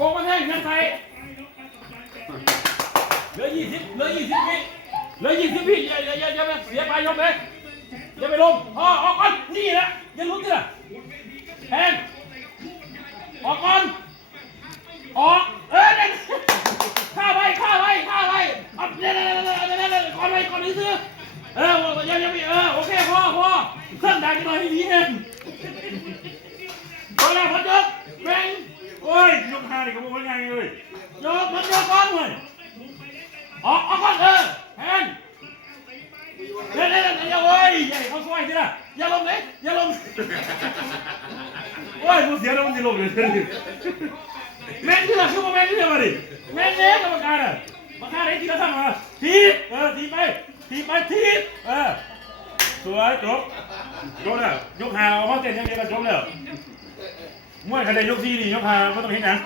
โกงมาแทงเงินใส่เหลือยี่สิบเหลือยี่สิบวิเหลือยี่สิบวิอย่าอย่าอย่าอย่าไปเสียไปยกเลยอย่าไปลงอ๋อออกก่อนนี่แหละอย่าลุ้นเลยแทงออกก่อนออกเอ้ยเนี่ยฆ่าไว้าไว้ฆ่าไว้เอาเนี่ยเนี่ยเนี่ยเนี่ยเนี่ยเน่ก่อนไว้ก่อนนี้ซื้อเออย่าอย่าไปเออโอเคพอพอเครื่องดังหน่อยให้ดีเองพอแล้วพอจบแม่ง โอ้ ยยกหาดิกระโปรงเลยโยกมันโยกก้อนเลยออกออกก้อนเออแทนเดี๋ยวเดี๋ยวเดี๋ยวโอ้ยอย่าเขาซอยทีละอย่าลงเลยอย่าลงโอ้ยกูเสียแล้วมันจะลงเลยแม่งทีละคือว่าแม่งทีละมาดิแม่งเล็กกรรมการอะมาฆ่าได้ทีละท่านมาทีเออทีไปทีไปทีเออสวยจบจบแล้วยกหาเอาเข้าเต้นยังไงก็จบแล้ว ม่วยคะแนนยกที่นี่ยกพาก็ต้องเห็นนะ